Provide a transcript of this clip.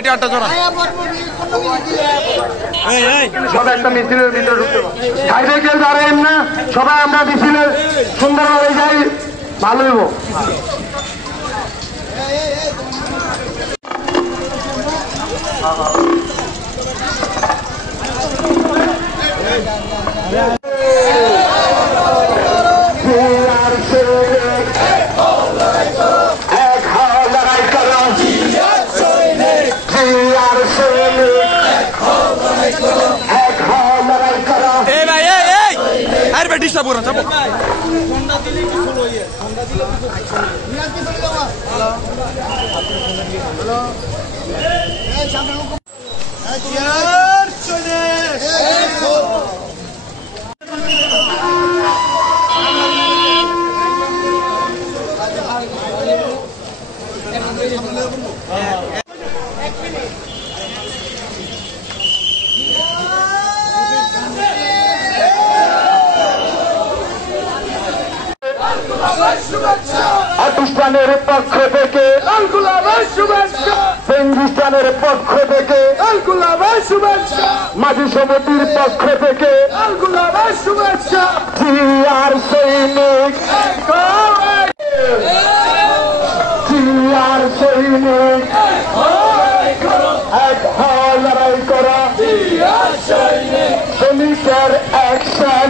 এটা আটটা জোড়া সবাই একটা মিছিলের ভিতরে ঢুকতে পারে সাইডে কেউ দাঁড়াবেন না সবাই আমরা মিছিলে সুন্দরভাবে যাই ভালো হইব ডিস্টার্ব করা যাবো পাকিস্তানের পক্ষ থেকে হিন্দুস্তানের পক্ষ থেকে মাঝি সমিতির পক্ষ থেকে জিয়ার সৈনিক জিয়ার সৈনিক এক লড়াই করা শ্রমিকের অ্যাকশন